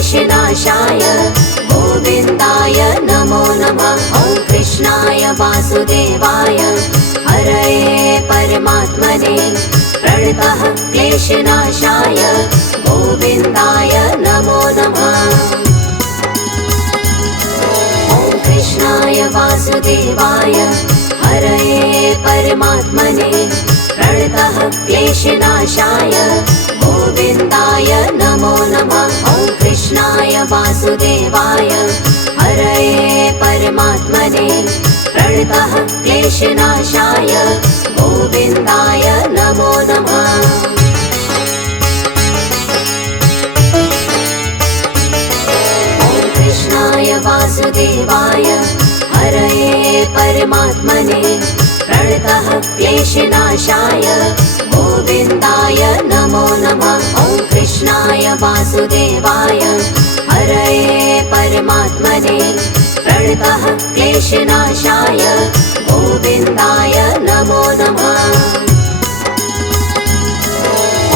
क्लेशनाशाय गोविन्दाय नमो नमः। ॐ कृष्णाय वासुदेवाय हरये परमात्मने प्रणतः क्लेशनाशाय गोविन्दाय नमो नमः। ॐ कृष्णाय वासुदेवाय हरये परमात्मने प्रणतः क्लेशनाशाय गोविन्दाय नमो नमः। ॐ कृष्णाय वासुदेवाय हरये परमात्मने प्रणतः क्लेशनाशाय गोविन्दाय नमो नमः। ॐ कृष्णाय वासुदेवाय हरये परमात्मने प्रणतः क्लेशनाशाय गोविन्दाय नमो नमः। ॐ कृष्णाय वासुदेवाय हरये परमात्मने प्रणतः क्लेशनाशाय गोविन्दाय नमो नमः।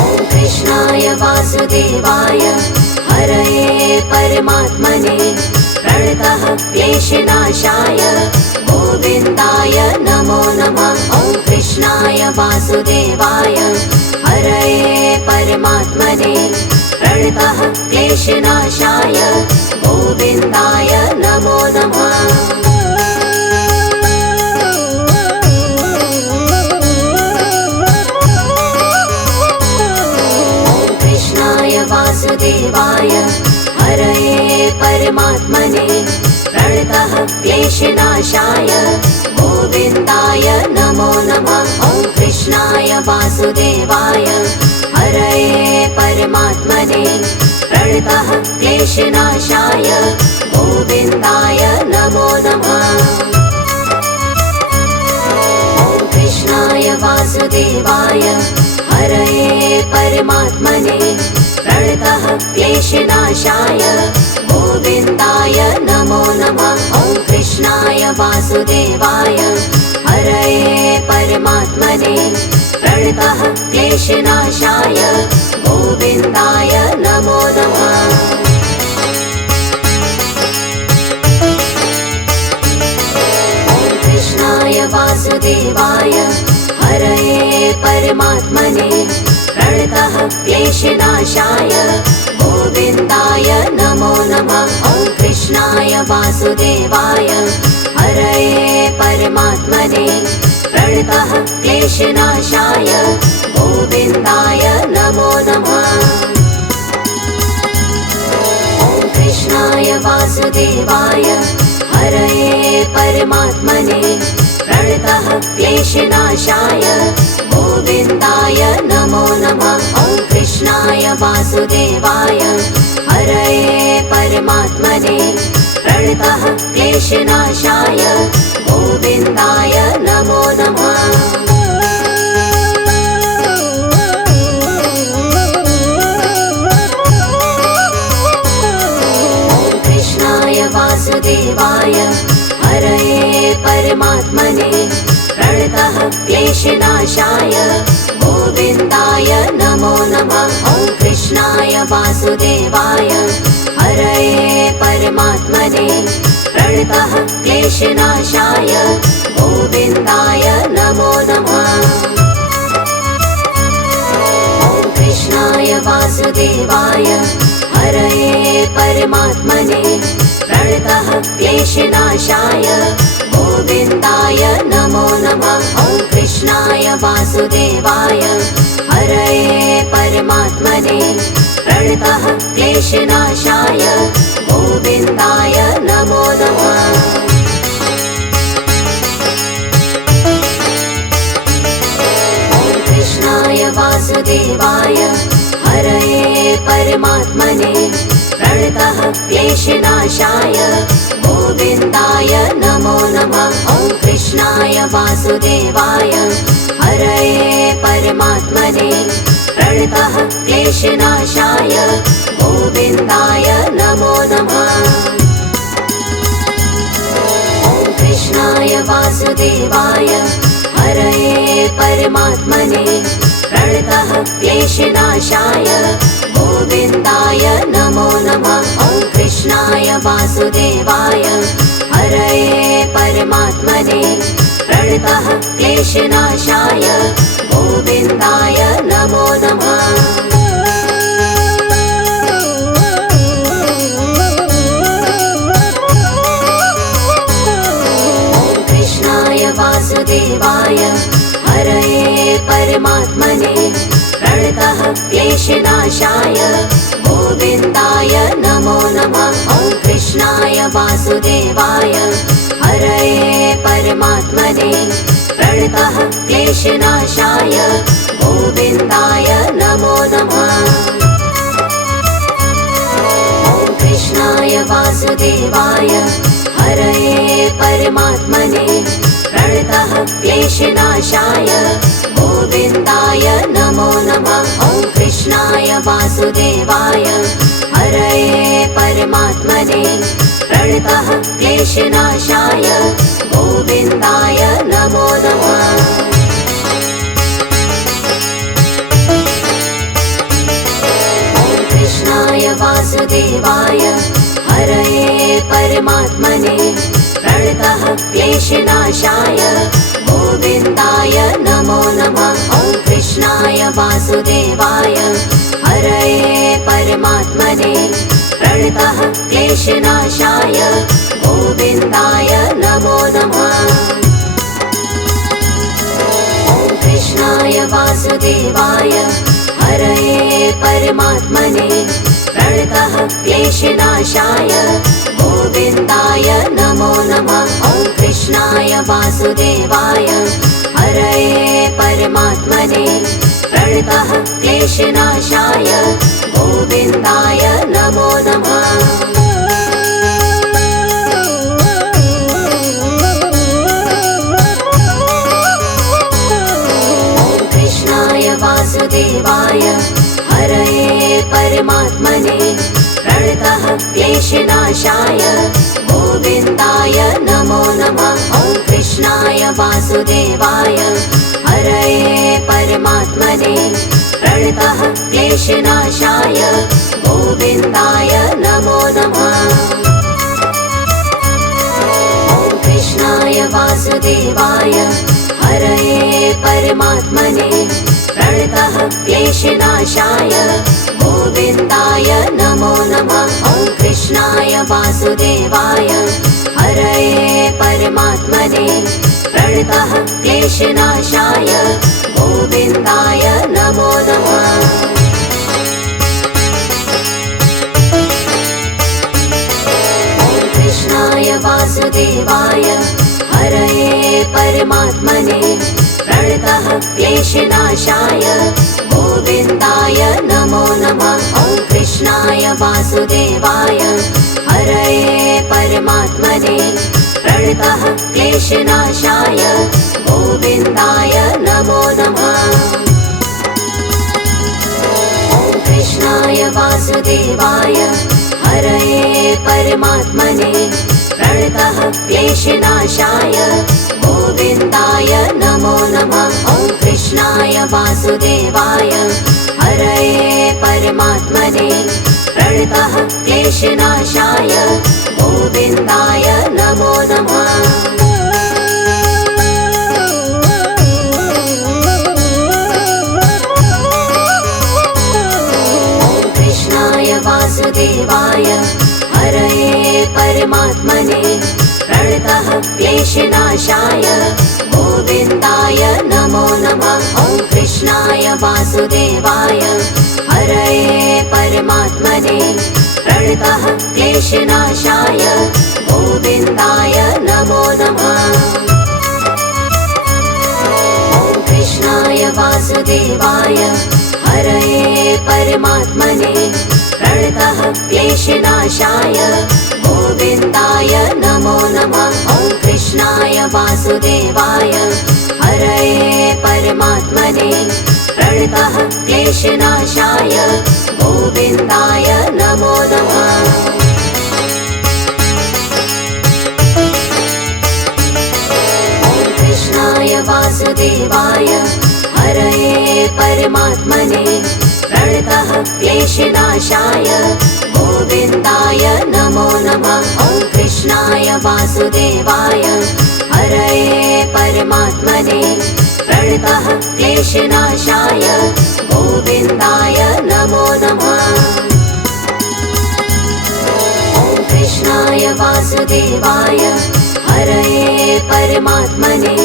ॐ कृष्णाय वासुदेवाय हरये परमात्मने प्रणतः क्लेशनाशाय गोविन्दाय नमो नमः। ॐ कृष्णाय वासुदेवाय हरये परमात्मने प्रणतः क्लेशनाशाय गोविन्दाय नमो नमः। ॐ कृष्णाय वासुदेवाय हरये परमात्मने प्रणतः क्लेशनाशाय गोविन्दाय नमो नमः। ॐ कृष्णाय वासुदेवाय हरये परमात्मने प्रणतः क्लेशनाशाय गोविन्दाय नमो नमः। ॐ कृष्णाय वासुदेवाय हरये परमात्मने प्रणतः क्लेशनाशाय गोविन्दाय नमो नमः। ॐ कृष्णाय वासुदेवाय हरये परमात्मने प्रणतः क्लेशनाशाय गोविन्दाय नमो नमः। ॐ कृष्णाय वासुदेवाय हरये परमात्मने प्रणतः क्लेशनाशाय गोविन्दाय नमो नमः। ॐ कृष्णाय वासुदेवाय हरये परमात्मने प्रणतः क्लेशनाशाय गोविन्दाय नमो नमः। ॐ कृष्णाय वासुदेवाय हरये परमात्मने प्रणतः क्लेशनाशाय गोविन्दाय नमो नमः। ॐ कृष्णाय वासुदेवाय हरये परमात्मने प्रणतः क्लेशनाशाय गोविन्दाय नमो नमः। ॐ कृष्णाय वासुदेवाय हरये परमात्मने प्रणतः क्लेशनाशाय गोविन्दाय नमो नमः। ॐ कृष्णाय वासुदेवाय हरये परमात्मने प्रणतः क्लेशनाशाय गोविन्दाय नमो नमः। ॐ कृष्णाय वासुदेवाय हरये परमात्मने प्रणतः क्लेशनाशाय गोविन्दाय नमो नमः। ॐ कृष्णाय वासुदेवाय हरये परमात्मने प्रणतः क्लेशनाशाय गोविन्दाय नमो नमः। ॐ कृष्णाय वासुदेवाय हरये परमात्मने प्रणतः क्लेशनाशाय गोविन्दाय नमो नमः। ॐ कृष्णाय वासुदेवाय हरये परमात्मने प्रणतः क्लेशनाशाय गोविन्दाय नमो नमः। ॐ कृष्णाय वासुदेवाय हरये परमात्मने प्रणतः क्लेशनाशाय गोविन्दाय नमो नमः। वासुदेवाय हरये परमात्मने प्रणतः क्लेशनाशाय गोविन्दाय नमो नमः। वासुदेवाय हरये परमात्मने प्रणतः क्लेशनाशाय गोविन्दाय नमो नमः। ॐ कृष्णाय वासुदेवाय हरये परमात्मने प्रणतः क्लेशनाशाय गोविन्दाय नमो नमः। ॐ कृष्णाय वासुदेवाय हरये परमात्मने प्रणतः क्लेशनाशाय गोविन्दाय नमो नमः। ॐ कृष्णाय वासुदेवाय हरये परमात्मने प्रणतः क्लेशनाशाय गोविन्दाय नमो नमः। ॐ कृष्णाय वासुदेवाय हरये परमात्मने प्रणतः क्लेशनाशाय गोविन्दाय नमो नमः। ॐ कृष्णाय वासुदेवाय हरये परमात्मने प्रणतः क्लेशनाशाय गोविन्दाय नमो नमः। ॐ कृष्णाय वासुदेवाय हरये परमात्मने प्रणतः क्लेशनाशाय गोविन्दाय नमो नमः। ॐ कृष्णाय वासुदेवाय हरये परमात्मने प्रणतः क्लेशनाशाय गोविन्दाय नमो नमः। ॐ कृष्णाय वासुदेवाय हरये परमात्मने प्रणतः क्लेशनाशाय गोविन्दाय नमो नमः। ॐ कृष्णाय वासुदेवाय हरये परमात्मने प्रणतः क्लेशनाशाय गोविन्दाय नमो नमः। ॐ कृष्णाय वासुदेवाय हरये परमात्मने प्रणतः क्लेशनाशाय गोविन्दाय नमो नमः। ॐ कृष्णाय वासुदेवाय हरये परमात्मने प्रणतः क्लेशनाशाय गोविन्दाय नमो नमः। ॐ कृष्णाय वासुदेवाय हरये परमात्मने प्रणतः क्लेशनाशाय गोविन्दाय नमो नमः। ॐ कृष्णाय वासुदेवाय हरये परमात्मने प्रणतः क्लेशनाशाय गोविन्दाय नमो नमः। ॐ कृष्णाय वासुदेवाय हरये परमात्मने प्रणतः क्लेशनाशाय गोविन्दाय नमो नमः। ॐ कृष्णाय वासुदेवाय हरये परमात्मने प्रणतः क्लेशनाशाय गोविन्दाय नमो नमः। ॐ कृष्णाय वासुदेवाय हरये परमात्मने प्रणतः क्लेशनाशाय गोविन्दाय नमो नमः। ॐ कृष्णाय वासुदेवाय हरये परमात्मने प्रणतः क्लेशनाशाय गोविन्दाय नमो नमः। ॐ कृष्णाय वासुदेवाय हरये परमात्मने प्रणतः क्लेशनाशाय गोविन्दाय नमो नमः। ॐ कृष्णाय वासुदेवाय हरये परमात्मने प्रणतः क्लेशनाशाय गोविन्दाय नमो नमः। ॐ कृष्णाय वासुदेवाय हरये परमात्मने प्रणतः क्लेशनाशाय गोविन्दाय नमो नमः। ॐ वासुदेवाय हरये परमात्मने प्रणतः क्लेशनाशाय गोविन्दाय नमो नमः। ॐ कृष्णाय वासुदेवाय हरये परमात्मने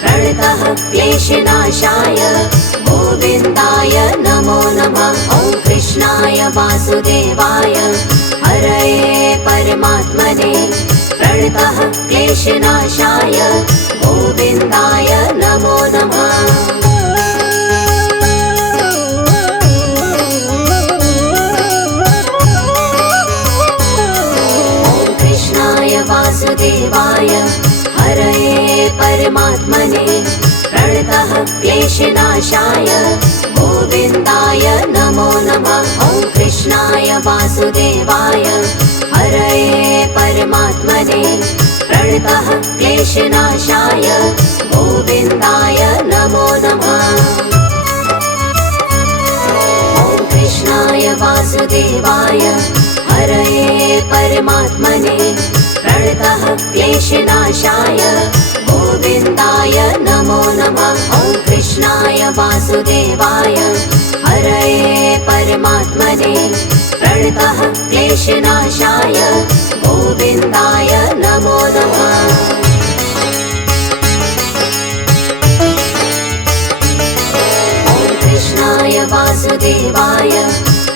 प्रणतः क्लेशनाशाय गोविन्दाय नमो नमः। ॐ कृष्णाय वासुदेवाय हरये परमात्मने प्रणतः क्लेशनाशाय गोविन्दाय नमो नमः। ॐ कृष्णाय वासुदेवाय हरये परमात्मने प्रणतः क्लेशनाशाय गोविन्दाय नमो नमः। ॐ कृष्णाय वासुदेवाय हरये परमात्मने प्रणतः क्लेशनाशाय गोविन्दाय नमो नमः। ॐ कृष्णाय वासुदेवाय हरये परमात्मने प्रणतः क्लेशनाशाय गोविन्दाय नमो नमः। ॐ कृष्णाय वासुदेवाय हरये परमात्मने प्रणतः क्लेशनाशाय गोविन्दाय नमो नमः। ॐ कृष्णाय वासुदेवाय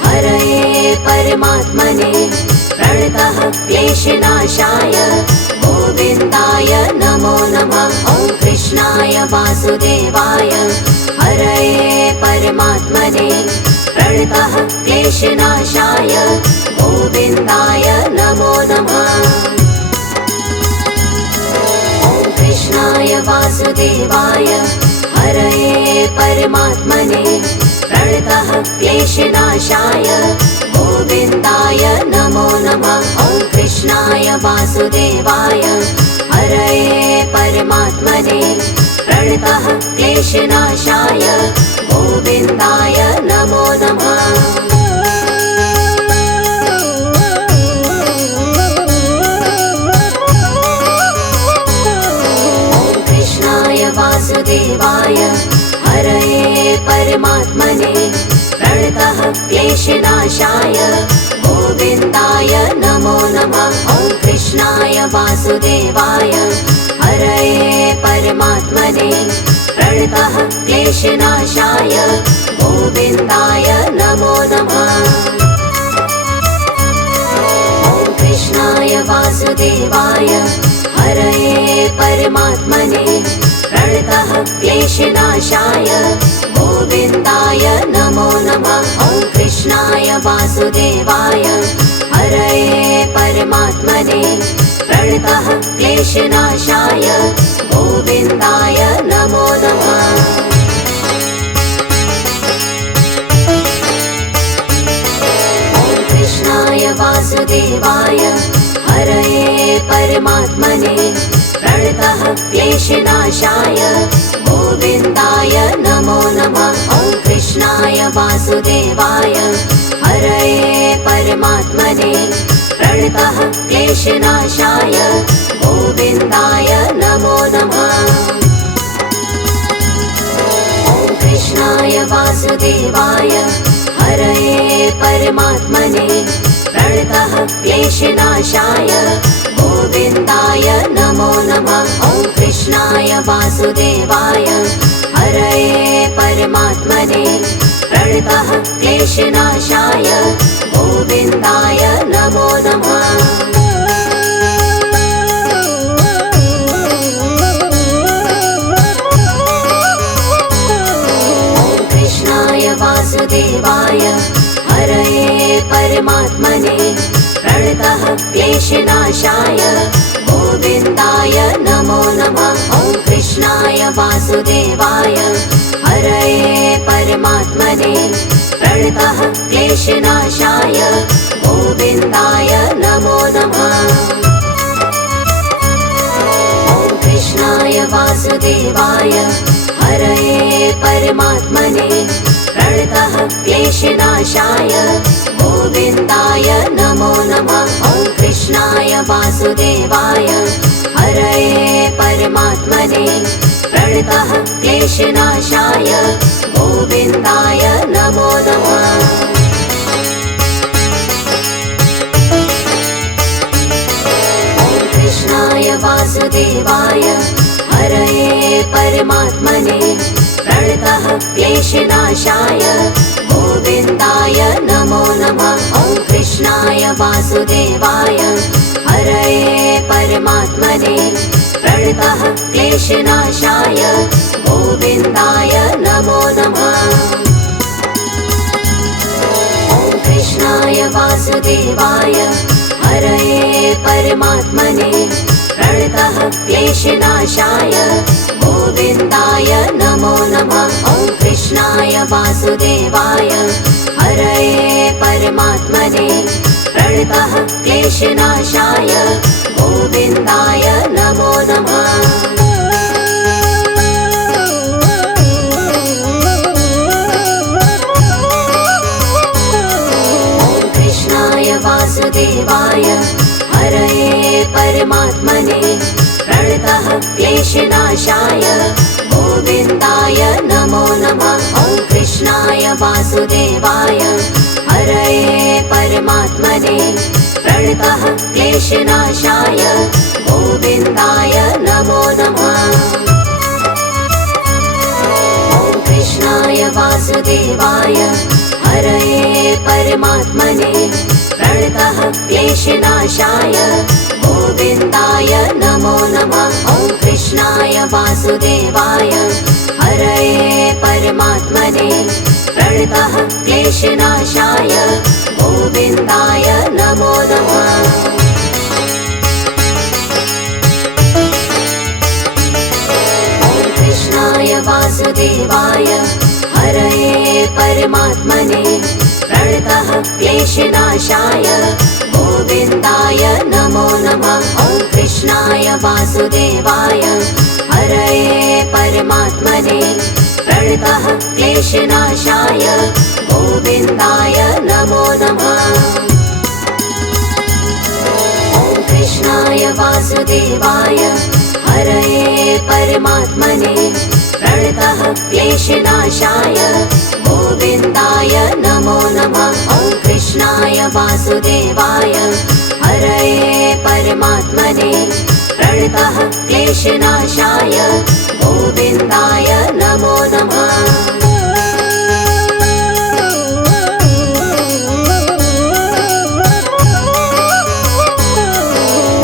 हरये परमात्मने प्रणतः क्लेशनाशाय गोविन्दाय नमो नमः। ॐ कृष्णाय वासुदेवाय हरये परमात्मने प्रणतः क्लेशनाशाय गोविन्दाय नमो नमः। ॐ कृष्णाय वासुदेवाय हरये परमात्मने प्रणतः क्लेशनाशाय गोविन्दाय नमो नमः। ॐ कृष्णाय वासुदेवाय हरये परमात्मने प्रणतः क्लेशनाशाय गोविन्दाय नमो नमः। ॐ कृष्णाय वासुदेवाय हरये परमात्मने प्रणतः क्लेशनाशाय गोविन्दाय नमो नमः। ॐ कृष्णाय वासुदेवाय हरये परमात्मने प्रणतः क्लेशनाशाय गोविन्दाय नमो नमः। ॐ कृष्णाय वासुदेवाय हरये परमात्मने प्रणतः क्लेशनाशाय गोविन्दाय नमो नमः। ॐ कृष्णाय वासुदेवाय हरये परमात्मने प्रणतः क्लेशनाशाय गोविन्दाय नमो नमः। ॐ कृष्णाय वासुदेवाय हरये परमात्मने प्रणतः क्लेशनाशाय गोविन्दाय नमो नमः। ॐ कृष्णाय वासुदेवाय हरये परमात्मने प्रणतः क्लेशनाशाय गोविन्दाय नमो नमः। ॐ कृष्णाय वासुदेवाय हरये परमात्मने प्रणतः क्लेशनाशाय गोविन्दाय नमो नमः। ॐ कृष्णाय वासुदेवाय हरये परमात्मने प्रणतः क्लेशनाशाय गोविन्दाय नमो नमः। ॐ कृष्णाय वासुदेवाय हरये परमात्मने प्रणतः क्लेशनाशाय गोविन्दाय नमो नमः। ॐ कृष्णाय वासुदेवाय हरये परमात्मने प्रणतः क्लेशनाशाय गोविन्दाय नमो नमः। ॐ कृष्णाय वासुदेवाय हरये परमात्मने प्रणतः क्लेशनाशाय गोविन्दाय नमो नमः। ॐ कृष्णाय वासुदेवाय वासुदेवाय हरये परमात्मने प्रणतः क्लेशनाशाय गोविन्दाय नमो नमः। कृष्णाय वासुदेवाय हरये परमात्मने प्रणतः क्लेशनाशाय गोविन्दाय नमो नमः। ॐ कृष्णाय वासुदेवाय हरये परमात्मने प्रणतः क्लेशनाशाय गोविन्दाय नमो नमः। ॐ कृष्णाय वासुदेवाय हरये परमात्मने प्रणतः क्लेशनाशाय गोविन्दाय नमो नमः। ॐ कृष्णाय वासुदेवाय हरये परमात्मने प्रणतः क्लेशनाशाय गोविन्दाय नमो नमः। वासुदेवाय हरये परमात्मने प्रणतः क्लेशनाशाय गोविन्दाय नमो नमः। ॐ कृष्णाय वासुदेवाय हरये परमात्मने प्रणतः क्लेशनाशाय गोविन्दाय नमो नमः। ॐ कृष्णाय वासुदेवाय हरये परमात्मने प्रणतः क्लेशनाशाय गोविन्दाय नमो नमः। ॐ कृष्णाय वासुदेवाय हरये परमात्मने प्रणतः क्लेशनाशाय गोविन्दाय नमो नमः। ॐ कृष्णाय वासुदेवाय हरये परमात्मने प्रणतः क्लेशनाशाय गोविन्दाय नमो नमः। ॐ कृष्णाय वासुदेवाय हरये परमात्मने प्रणतः क्लेशनाशाय गोविन्दाय नमो नमः। ॐ कृष्णाय वासुदेवाय हरये परमात्मने प्रणतः क्लेशनाशाय गोविन्दाय नमो नमः। ॐ कृष्णाय वासुदेवाय हरये परमात्मने प्रणतः क्लेशनाशाय गोविन्दाय नमो नमः।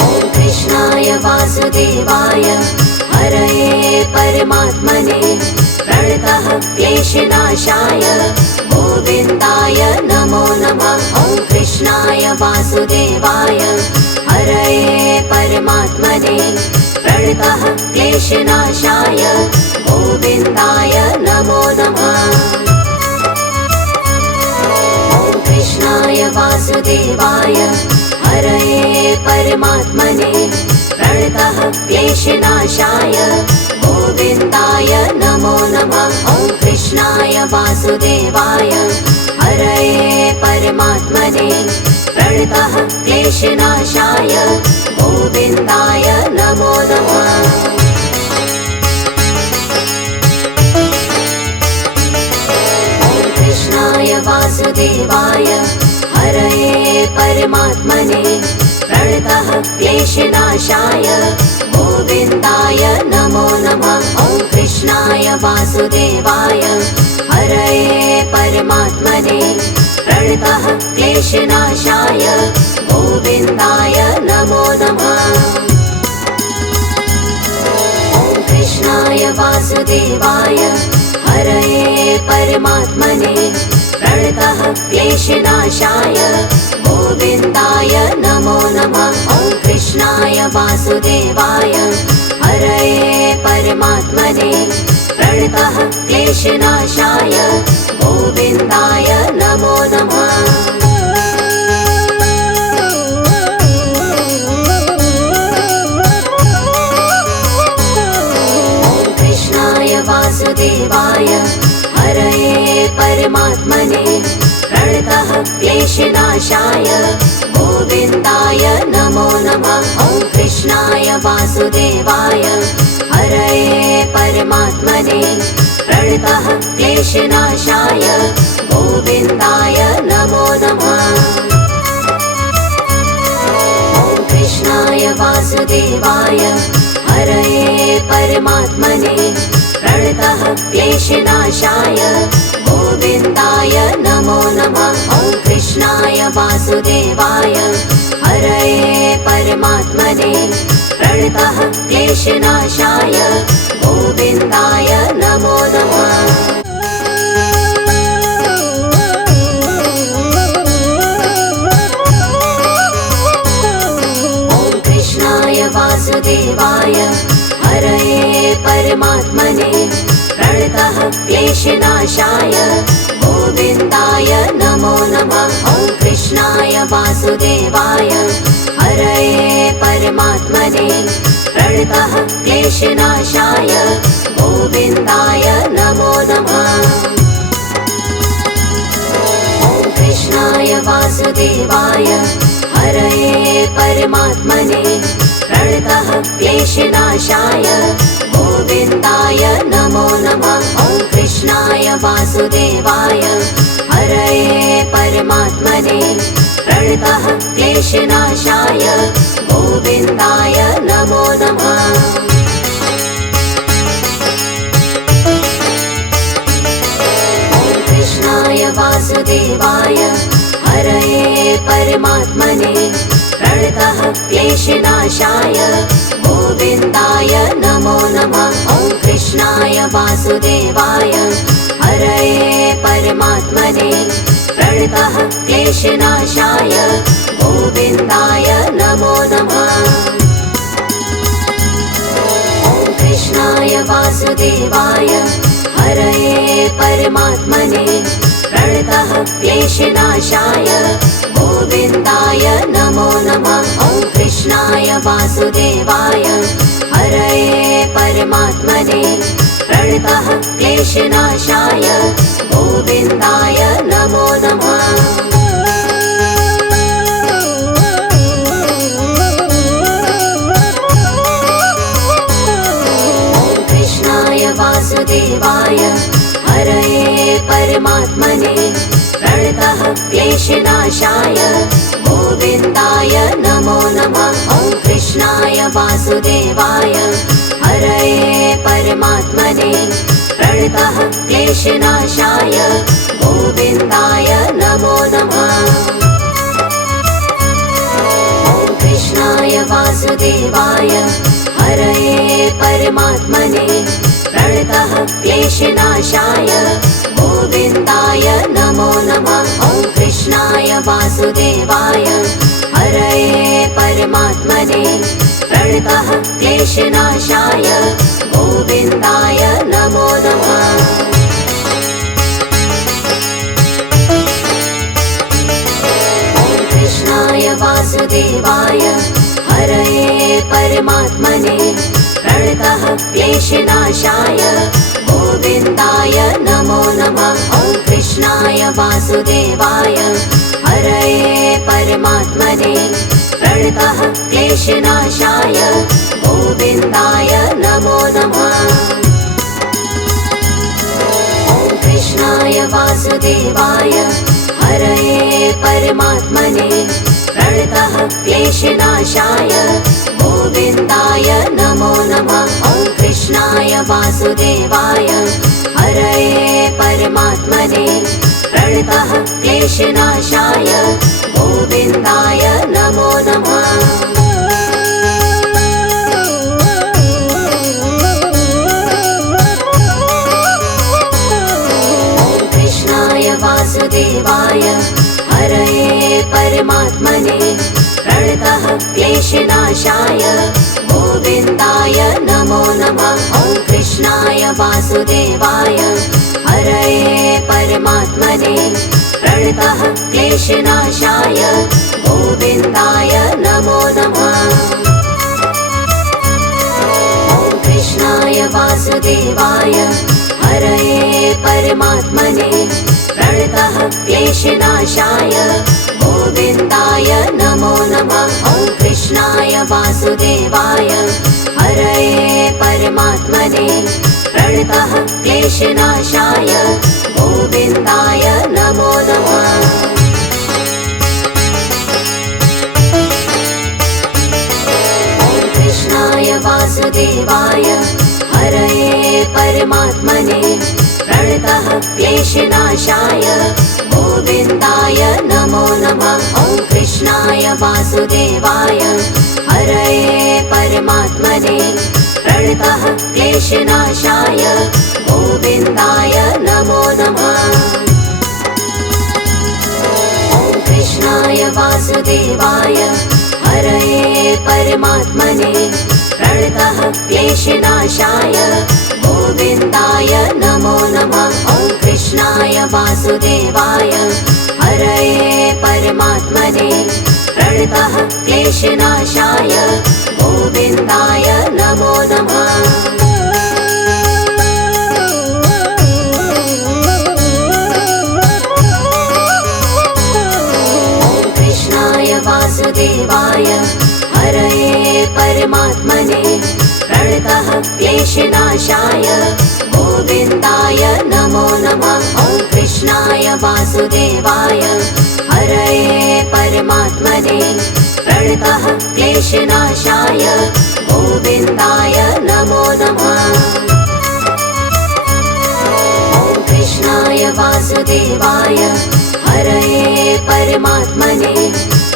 ॐ कृष्णाय वासुदेवाय हरये परमात्मने प्रणतः क्लेशनाशाय गोविन्दाय नमो नमः। ॐ कृष्णाय वासुदेवाय हरये परमात्मने प्रणतः क्लेशनाशाय गोविन्दाय नमो नमः। ॐ कृष्णाय वासुदेवाय हरये परमात्मने प्रणतः क्लेशनाशाय गोविन्दाय नमो नमः। ॐ कृष्णाय वासुदेवाय हरये परमात्मने प्रणतः क्लेशनाशाय गोविन्दाय नमो नमः। ॐ कृष्णाय वासुदेवाय हरये परमात्मने प्रणतः क्लेशनाशाय गोविन्दाय नमो नमः। ॐ कृष्णाय वासुदेवाय हरये परमात्मने प्रणतः क्लेशनाशाय गोविन्दाय नमो नमः। ॐ कृष्णाय वासुदेवाय हरये परमात्मने प्रणतः क्लेशनाशाय गोविन्दाय नमो नमः। ॐ कृष्णाय वासुदेवाय हरये परमात्मने प्रणतः क्लेशनाशाय गोविन्दाय नमो नमः। ॐ कृष्णाय वासुदेवाय हरये परमात्मने प्रणतः क्लेशनाशाय गोविन्दाय नमो नमः। कृष्णाय वासुदेवाय हरये परमात्मने प्रणतः क्लेशनाशाय गोविन्दाय नमो नमः। ॐ कृष्णाय वासुदेवाय हरये परमात्मने प्रणतः क्लेशनाशाय गोविन्दाय नमो नमः। ॐ कृष्णाय वासुदेवाय हरये परमात्मने प्रणतः क्लेशनाशाय गोविन्दाय नमो नमः। वासुदेवाय हरये परमात्मने प्रणतः क्लेशनाशाय गोविन्दाय नमो नमः। ॐ कृष्णाय वासुदेवाय हरये परमात्मने प्रणतः क्लेशनाशाय गोविन्दाय नमो नमः। ॐ कृष्णाय वासुदेवाय हरये परमात्मने प्रणतः क्लेशनाशाय गोविन्दाय नमो नमः। ॐ कृष्णाय वासुदेवाय हरये परमात्मने प्रणतः क्लेशनाशाय गोविन्दाय नमो नमः। ॐ कृष्णाय वासुदेवाय हरये परमात्मने प्रणतः क्लेशनाशाय गोविन्दाय नमो नमः। ॐ कृष्णाय वासुदेवाय हरये परमात्मने प्रणतः क्लेशनाशाय गोविन्दाय नमो नमः। ॐ कृष्णाय वासुदेवाय हरये परमात्मने प्रणतः क्लेशनाशाय गोविन्दाय नमो नमः। ॐ कृष्णाय वासुदेवाय हरये परमात्मने प्रणतः क्लेशनाशाय गोविन्दाय नमो नमः। ॐ कृष्णाय वासुदेवाय हरये परमात्मने प्रणतः क्लेशनाशाय गोविन्दाय नमो नमः। ॐ कृष्णाय वासुदेवाय हरये परमात्मने प्रणतः क्लेशनाशाय गोविन्दाय नमो नमः। ॐ कृष्णाय वासुदेवाय हरये परमात्मने प्रणतः क्लेशनाशाय गोविन्दाय नमो नमः। ॐ कृष्णाय वासुदेवाय हरये परमात्मने प्रणतः क्लेशनाशाय गोविन्दाय नमो नमः। ॐ कृष्णाय वासुदेवाय हरये परमात्मने प्रणतः क्लेशनाशाय गोविन्दाय नमो नमः। ॐ कृष्णाय वासुदेवाय हरये परमात्मने प्रणतः क्लेशनाशाय गोविन्दाय नमो नमः। ॐ कृष्णाय वासुदेवाय हरये परमात्मने प्रणतः क्लेशनाशाय गोविन्दाय नमो नमः। ॐ कृष्णाय वासुदेवाय हरये परमात्मने प्रणतः क्लेशनाशाय गोविन्दाय नमो नमः। ॐ कृष्णाय वासुदेवाय हरये परमात्मने प्रणतः क्लेशनाशाय गोविन्दाय नमो नमः। ॐ कृष्णाय वासुदेवाय हरये परमात्मने प्रणतः क्लेशनाशाय गोविन्दाय नमो नमः। ॐ कृष्णाय वासुदेवाय हरये परमात्मने प्रणतः क्लेशनाशाय गोविन्दाय नमो नमः। ॐ कृष्णाय वासुदेवाय हरये परमात्मने प्रणतः क्लेशनाशाय गोविन्दाय नमो नमः। ॐ कृष्णाय वासुदेवाय हरये परमात्मने प्रणतः क्लेशनाशाय गोविन्दाय नमो नमः। ॐ कृष्णाय वासुदेवाय हरये परमात्मने प्रणतः क्लेशनाशाय गोविन्दाय नमो नमः। ॐ कृष्णाय वासुदेवाय हरये परमात्मने प्रणतः क्लेशनाशाय गोविन्दाय नमो नमः। ॐ कृष्णाय वासुदेवाय हरये परमात्मने प्रणतः क्लेशनाशाय गोविन्दाय नमो नमः। ॐ कृष्णाय वासुदेवाय हरये परमात्मने प्रणतः क्लेशनाशाय गोविन्दाय नमो नमः। ॐ कृष्णाय वासुदेवाय हरये परमात्मने प्रणतः क्लेशनाशाय गोविन्दाय नमो नमः। ॐ कृष्णाय वासुदेवाय हरये परमात्मने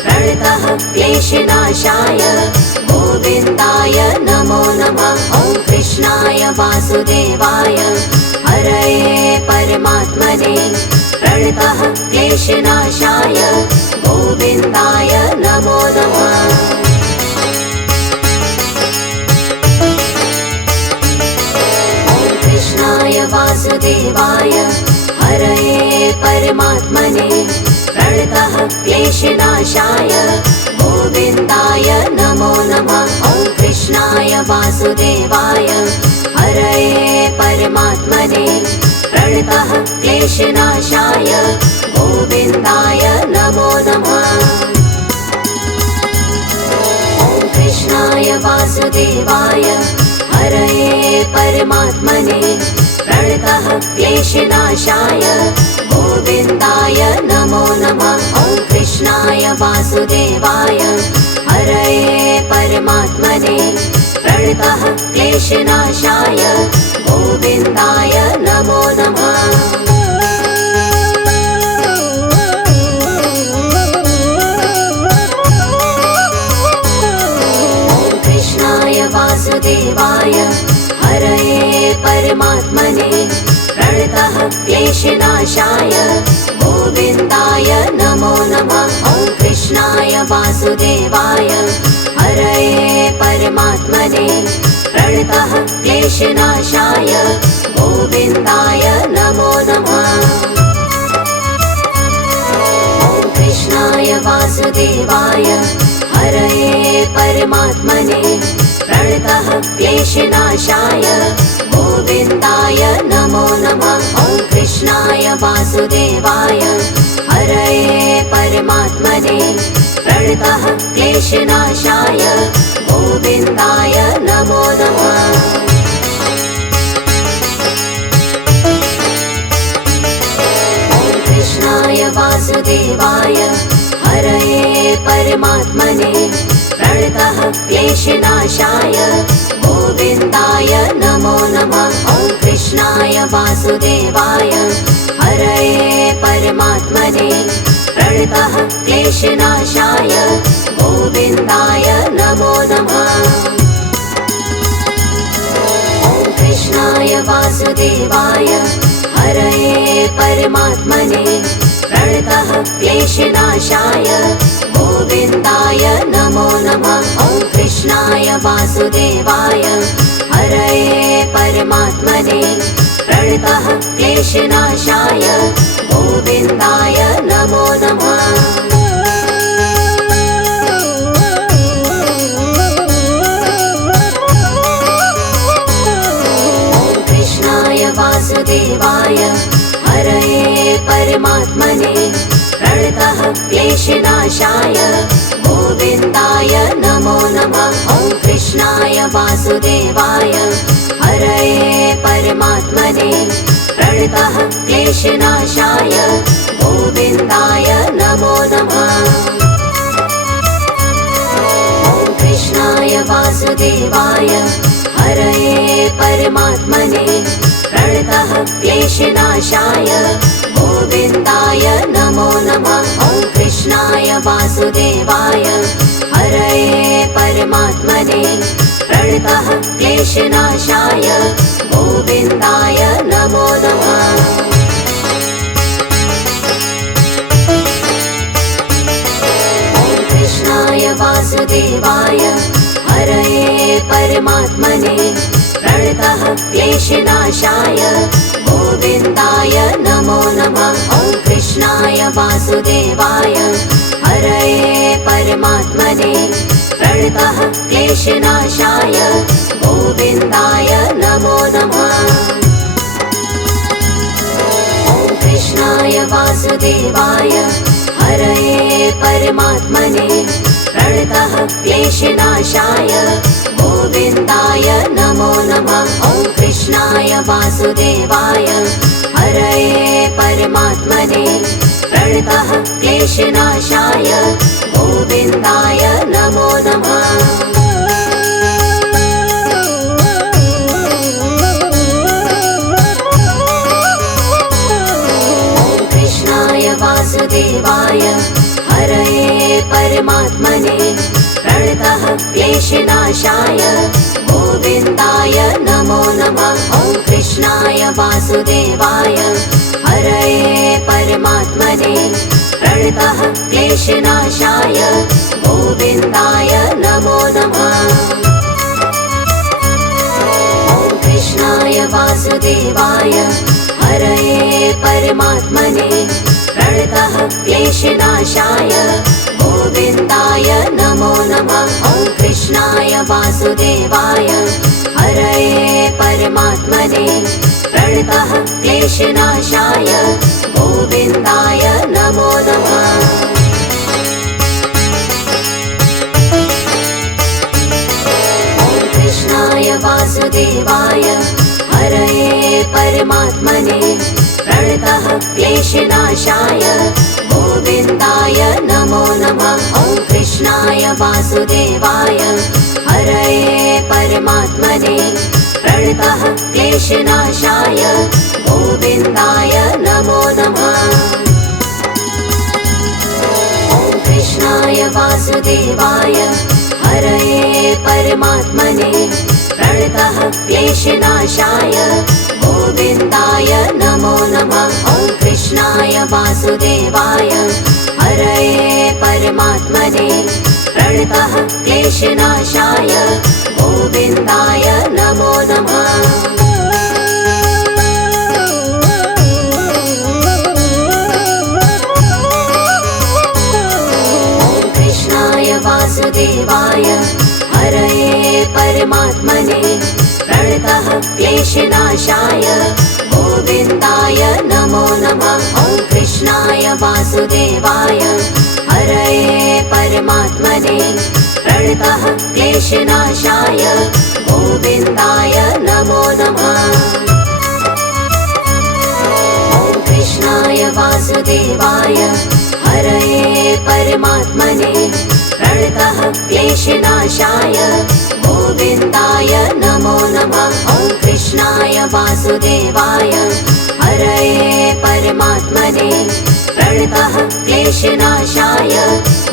प्रणतः क्लेशनाशाय गोविन्दाय नमो नमः। ॐ कृष्णाय वासुदेवाय हरये परमात्मने प्रणतः क्लेशनाशाय गोविन्दाय नमो नमः। ॐ कृष्णाय वासुदेवाय हरये परमात्मने प्रणतः क्लेशनाशाय गोविन्दाय नमो नमः। ॐ कृष्णाय वासुदेवाय हरये परमात्मने प्रणतः क्लेशनाशाय गोविन्दाय नमो नमः। ॐ कृष्णाय वासुदेवाय हरये परमात्मने प्रणतः क्लेशनाशाय गोविन्दाय नमो नमः। ॐ कृष्णाय वासुदेवाय हरये परमात्मने प्रणतः क्लेशनाशाय गोविन्दाय नमो नमः। ॐ कृष्णाय वासुदेवाय हरये परमात्मने प्रणतः क्लेशनाशाय गोविन्दाय नमो नमः। ॐ कृष्णाय वासुदेवाय हरये परमात्मने प्रणतः क्लेशनाशाय गोविन्दाय नमो नमः। ॐ कृष्णाय वासुदेवाय हरये परमात्मने प्रणतः क्लेशनाशाय गोविन्दाय नमो नमः। ॐ कृष्णाय वासुदेवाय हरये परमात्मने प्रणतः क्लेशनाशाय गोविन्दाय नमो नमः। ॐ कृष्णाय वासुदेवाय हरये परमात्मने प्रणतः क्लेशनाशाय गोविन्दाय नमो नमः। ॐ कृष्णाय वासुदेवाय हरये परमात्मने प्रणतः क्लेशनाशाय गोविन्दाय नमो नमः। ॐ कृष्णाय वासुदेवाय हरये परमात्मने प्रणतः क्लेशनाशाय गोविन्दाय नमो नमः। ॐ कृष्णाय वासुदेवाय हरये परमात्मने प्रणतः क्लेशनाशाय गोविन्दाय नमो नमः। ॐ कृष्णाय वासुदेवाय हरये परमात्मने प्रणतः क्लेशनाशाय गोविन्दाय नमो नमः। ॐ कृष्णाय वासुदेवाय हरये परमात्मने प्रणतः क्लेशनाशाय गोविन्दाय नमो नमः। ॐ कृष्णाय वासुदेवाय हरये परमात्मने प्रणतः क्लेशनाशाय गोविन्दाय नमो नमः। ॐ कृष्णाय वासुदेवाय हरये परमात्मने प्रणतः क्लेशनाशाय गोविन्दाय नमो नमः। ॐ कृष्णाय वासुदेवाय हरये परमात्मने प्रणतः क्लेशनाशाय गोविन्दाय नमो नमः। ॐ कृष्णाय वासुदेवाय हरये परमात्मने प्रणतः क्लेशनाशाय गोविन्दाय नमो नमः। ॐ कृष्णाय वासुदेवाय हरये परमात्मने प्रणतः क्लेशनाशाय गोविन्दाय नमो नमः। ॐ कृष्णाय वासुदेवाय हरये परमात्मने प्रणतः क्लेशनाशाय गोविन्दाय नमो नमः। ॐ कृष्णाय वासुदेवाय हरये परमात्मने प्रणतः क्लेशनाशाय गोविन्दाय नमो नमः। ॐ कृष्णाय वासुदेवाय हरये परमात्मने प्रणतः क्लेशनाशाय गोविन्दाय नमो नमः। ॐ कृष्णाय वासुदेवाय हरये परमात्मने प्रणतः क्लेशनाशाय गोविन्दाय नमो नमः। ॐ कृष्णाय वासुदेवाय हरये परमात्मने प्रणतः क्लेशनाशाय गोविन्दाय नमो नमः। ॐ कृष्णाय वासुदेवाय हरये परमात्मने प्रणतः क्लेशनाशाय गोविन्दाय नमो नमः। ॐ कृष्णाय वासुदेवाय हरये परमात्मने प्रणतः क्लेशनाशाय गोविन्दाय नमो नमः। ॐ कृष्णाय वासुदेवाय हरये परमात्मने प्रणतः क्लेशनाशाय गोविन्दाय नमो नमः। ॐ कृष्णाय वासुदेवाय हरये परमात्मने प्रणतः क्लेशनाशाय गोविन्दाय नमो नमः। ॐ कृष्णाय वासुदेवाय हरये परमात्मने प्रणतः क्लेशनाशाय गोविन्दाय नमो नमः। ॐ कृष्णाय वासुदेवाय हरये परमात्मने प्रणतः क्लेशनाशाय गोविन्दाय नमो नमः। ॐ कृष्णाय वासुदेवाय हरये परमात्मने प्रणतः क्लेशनाशाय गोविन्दाय नमो नमः। ॐ कृष्णाय वासुदेवाय हरये परमात्मने प्रणतः क्लेशनाशाय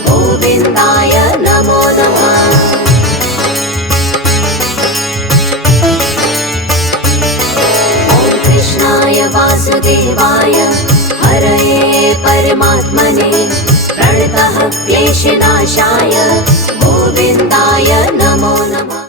गोविन्दाय नमो नमः। ॐ कृष्णाय वासुदेवाय हरये परमात्मने प्रणतः क्लेशनाशाय गोविन्दाय नमो नमः।